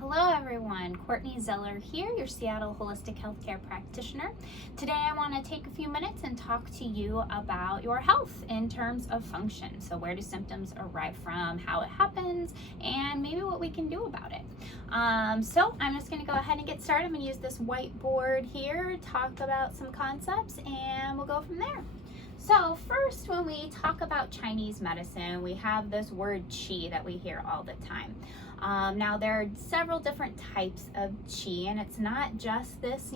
Hello everyone, Courtney Zeller here, your Seattle Holistic Healthcare Practitioner. Today I want to take a few minutes and talk to you about your health in terms of function. So where do symptoms arrive from, how it happens, and maybe what we can do about it. So I'm just going to go ahead and get started. I'm going to use this whiteboard here, talk about some concepts, and we'll go from there. So first, when we talk about Chinese medicine, we have this word qi that we hear all the time. Now there are several different types of qi, and it's not just this,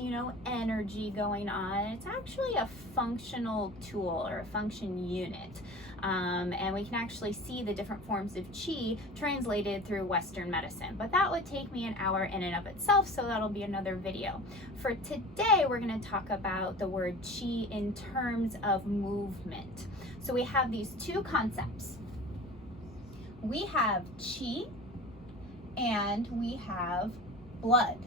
energy going on. It's actually a functional tool or a function unit. And we can actually see the different forms of qi translated through Western medicine. But that would take me an hour in and of itself, so that'll be another video. For today, we're going to talk about the word qi in terms of movement. So we have these two concepts. We have qi and we have blood.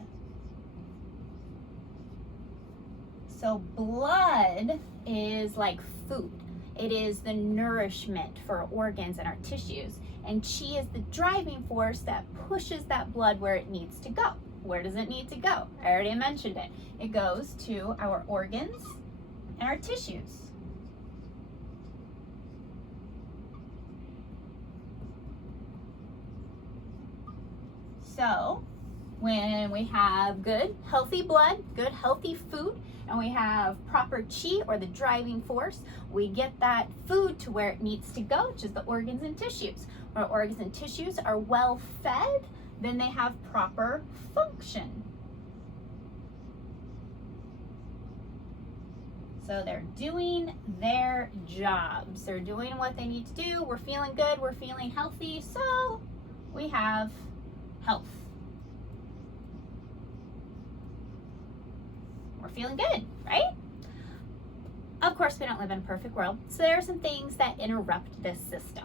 So blood is like food. It is the nourishment for our organs and our tissues. And qi is the driving force that pushes that blood where it needs to go. Where does it need to go? I already mentioned it. It goes to our organs and our tissues. So when we have good, healthy blood, good, healthy food, and we have proper qi, or the driving force, we get that food to where it needs to go, which is the organs and tissues. When our organs and tissues are well fed, then they have proper function. So they're doing their jobs. They're doing what they need to do. We're feeling good, we're feeling healthy, so we have health. We're feeling good, right? Of course, we don't live in a perfect world, so there are some things that interrupt this system.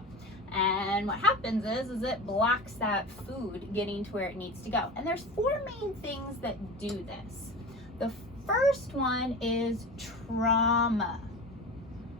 And what happens is it blocks that food getting to where it needs to go. And there's four main things that do this. The first one is trauma.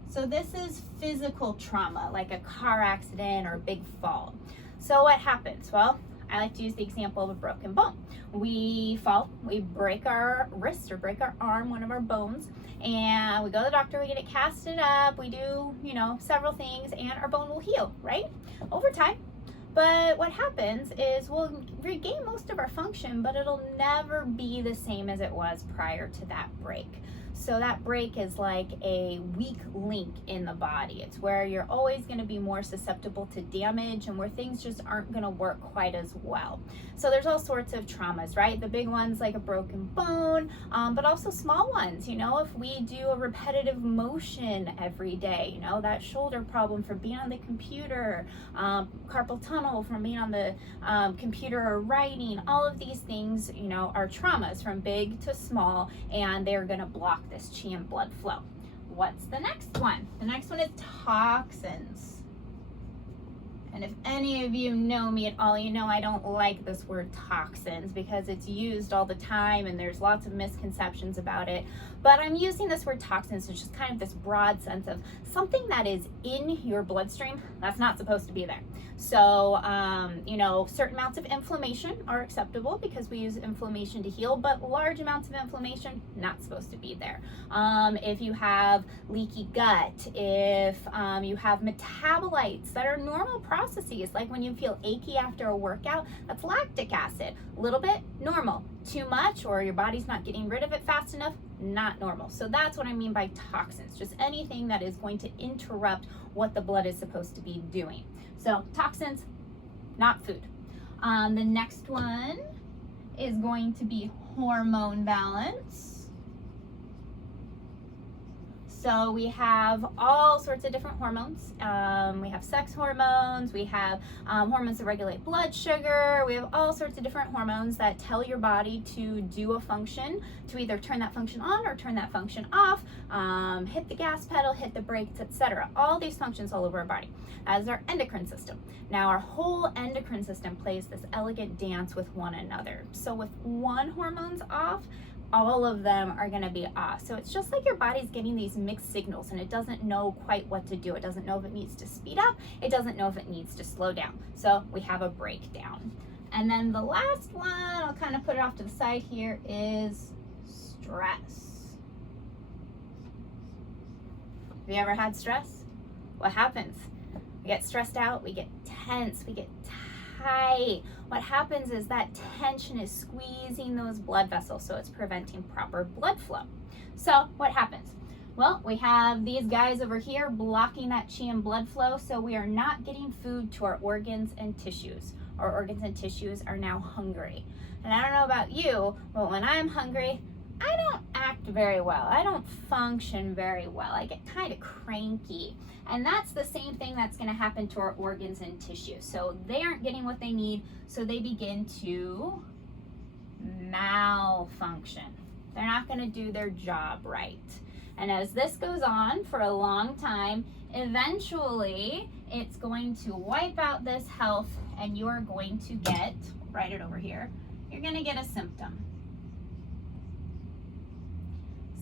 So this is physical trauma, like a car accident or a big fall. So what happens? Well, I like to use the example of a broken bone. We fall, we break our wrist or break our arm, one of our bones, and we go to the doctor, we get it casted up, we do, several things, and our bone will heal, right? Over time. But what happens is we'll regain most of our function, but it'll never be the same as it was prior to that break. So that break is like a weak link in the body. It's where you're always going to be more susceptible to damage and where things just aren't going to work quite as well. So there's all sorts of traumas, right? The big ones like a broken bone, but also small ones. If we do a repetitive motion every day, that shoulder problem from being on the computer, carpal tunnel from being on the computer or writing, all of these things, are traumas from big to small, and they're going to block this qi and blood flow. What's the next one? The next one is toxins. And if any of you know me at all, I don't like this word toxins because it's used all the time and there's lots of misconceptions about it. But I'm using this word toxins, which is kind of this broad sense of something that is in your bloodstream that's not supposed to be there. So, certain amounts of inflammation are acceptable because we use inflammation to heal, but large amounts of inflammation, not supposed to be there. If you have leaky gut, if you have metabolites that are normal processes, like when you feel achy after a workout, that's lactic acid. A little bit, normal. Too much, or your body's not getting rid of it fast enough, not normal. So that's what I mean by toxins, just anything that is going to interrupt what the blood is supposed to be doing. So toxins, not food. The next one is going to be hormone balance. So we have all sorts of different hormones. We have sex hormones, we have hormones that regulate blood sugar, we have all sorts of different hormones that tell your body to do a function, to either turn that function on or turn that function off, hit the gas pedal, hit the brakes, etc. All these functions all over our body. As our endocrine system. Now our whole endocrine system plays this elegant dance with one another. So with one hormone's off, all of them are going to be off. So it's just like your body's getting these mixed signals and it doesn't know quite what to do. It doesn't know if it needs to speed up. It doesn't know if it needs to slow down. So we have a breakdown. And then the last one, I'll kind of put it off to the side here, is stress. Have you ever had stress? What happens? We get stressed out, we get tense, we get tight. What happens is that tension is squeezing those blood vessels, so it's preventing proper blood flow. So what happens? Well, we have these guys over here blocking that chi and blood flow, so we are not getting food to our organs and tissues. Our organs and tissues are now hungry. And I don't know about you, but when I'm hungry, I don't act very well. I don't function very well. I get kind of cranky. And that's the same thing that's going to happen to our organs and tissues. So they aren't getting what they need, so they begin to malfunction. They're not going to do their job right. And as this goes on for a long time, eventually it's going to wipe out this health, and you're going to get, write it over here, you're going to get a symptom.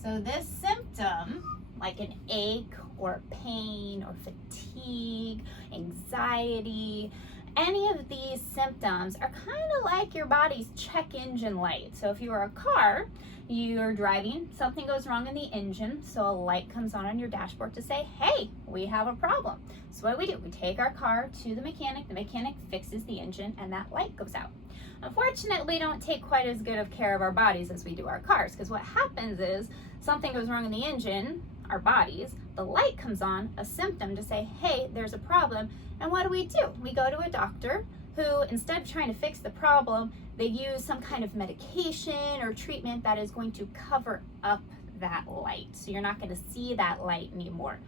So this symptom, like an ache or pain or fatigue, anxiety, any of these symptoms are kind of like your body's check engine light. So if you are a car, you're driving, something goes wrong in the engine, so a light comes on your dashboard to say, hey, we have a problem. So what do? We take our car to the mechanic fixes the engine, and that light goes out. Unfortunately, we don't take quite as good of care of our bodies as we do our cars, because what happens is something goes wrong in the engine, our bodies, the light comes on, a symptom to say, hey, there's a problem, and what do? We go to a doctor who, instead of trying to fix the problem, they use some kind of medication or treatment that is going to cover up that light. So you're not going to see that light anymore.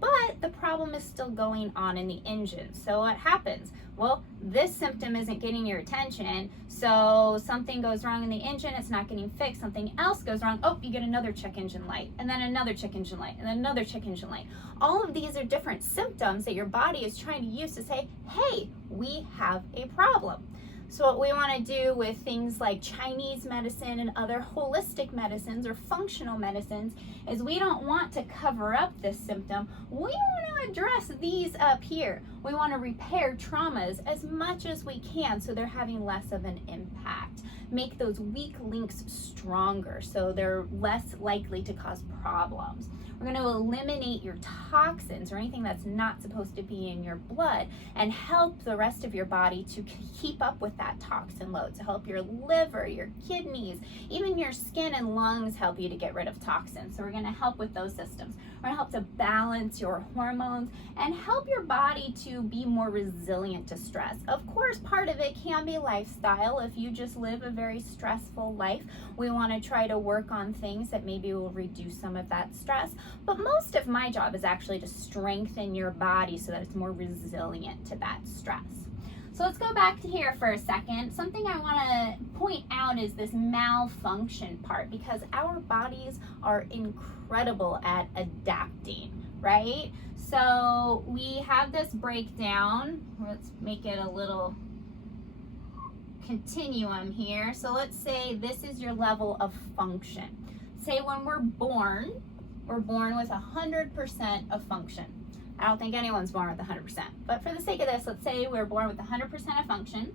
But the problem is still going on in the engine. So what happens? Well, this symptom isn't getting your attention. So something goes wrong in the engine, it's not getting fixed. Something else goes wrong. Oh, you get another check engine light, and then another check engine light, and then another check engine light. All of these are different symptoms that your body is trying to use to say, hey, we have a problem. So what we want to do with things like Chinese medicine and other holistic medicines or functional medicines is we don't want to cover up this symptom. We want to address these up here. We want to repair traumas as much as we can so they're having less of an impact. Make those weak links stronger so they're less likely to cause problems. We're going to eliminate your toxins or anything that's not supposed to be in your blood and help the rest of your body to keep up with that toxin load. To help your liver, your kidneys, even your skin and lungs help you to get rid of toxins. So we're going to help with those systems. We're going to help to balance your hormones and help your body to be more resilient to stress. Of course, part of it can be lifestyle. If you just live a very stressful life, we want to try to work on things that maybe will reduce some of that stress. But most of my job is actually to strengthen your body so that it's more resilient to that stress. So let's go back to here for a second. Something I want to point out is this malfunction part, because our bodies are incredible at adapting, right? So we have this breakdown. Let's make it a little continuum here. So let's say this is your level of function. Say when we're born with 100% of function. I don't think anyone's born with 100%, but for the sake of this, let's say we're born with 100% of function,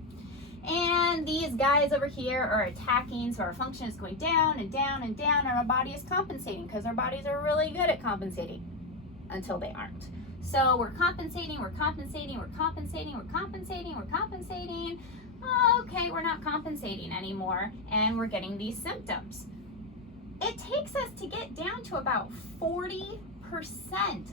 and these guys over here are attacking, so our function is going down and down and down, and our body is compensating, because our bodies are really good at compensating until they aren't. So we're compensating. Okay, we're not compensating anymore, and we're getting these symptoms. It takes us to get down to about 40%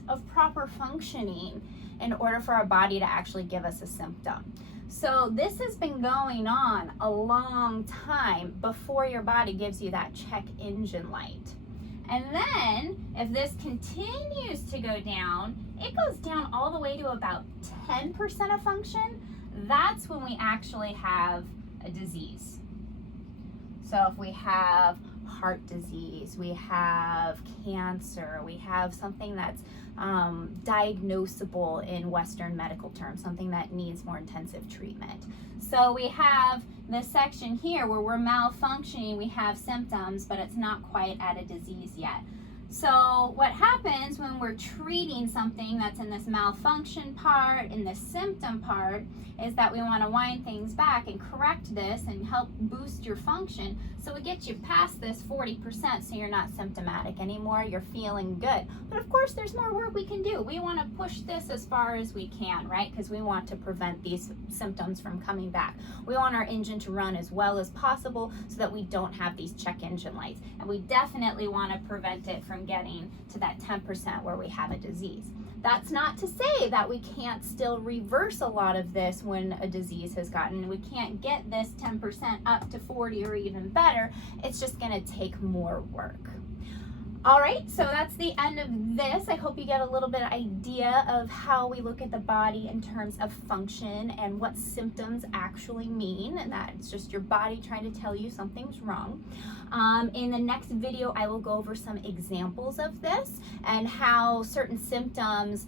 of proper functioning in order for our body to actually give us a symptom. So this has been going on a long time before your body gives you that check engine light. And then if this continues to go down, it goes down all the way to about 10% of function. That's when we actually have a disease. So if we have heart disease, we have cancer, we have something that's diagnosable in Western medical terms, something that needs more intensive treatment. So we have this section here where we're malfunctioning, we have symptoms, but it's not quite at a disease yet. So what happens when we're treating something that's in this malfunction part, in this symptom part, is that we want to wind things back and correct this and help boost your function. So we get you past this 40% so you're not symptomatic anymore, you're feeling good. But of course there's more work we can do. We want to push this as far as we can, right? Because we want to prevent these symptoms from coming back. We want our engine to run as well as possible so that we don't have these check engine lights. And we definitely want to prevent it from getting to that 10% where we have a disease. That's not to say that we can't still reverse a lot of this when a disease has gotten. We can't get this 10% up to 40 or even better. It's just going to take more work. All right, so that's the end of this. I hope you get a little bit of idea of how we look at the body in terms of function and what symptoms actually mean, and that it's just your body trying to tell you something's wrong. In the next video, I will go over some examples of this and how certain symptoms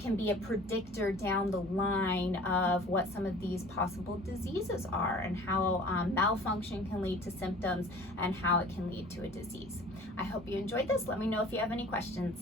can be a predictor down the line of what some of these possible diseases are, and how malfunction can lead to symptoms and how it can lead to a disease. I hope you enjoyed this. Let me know if you have any questions.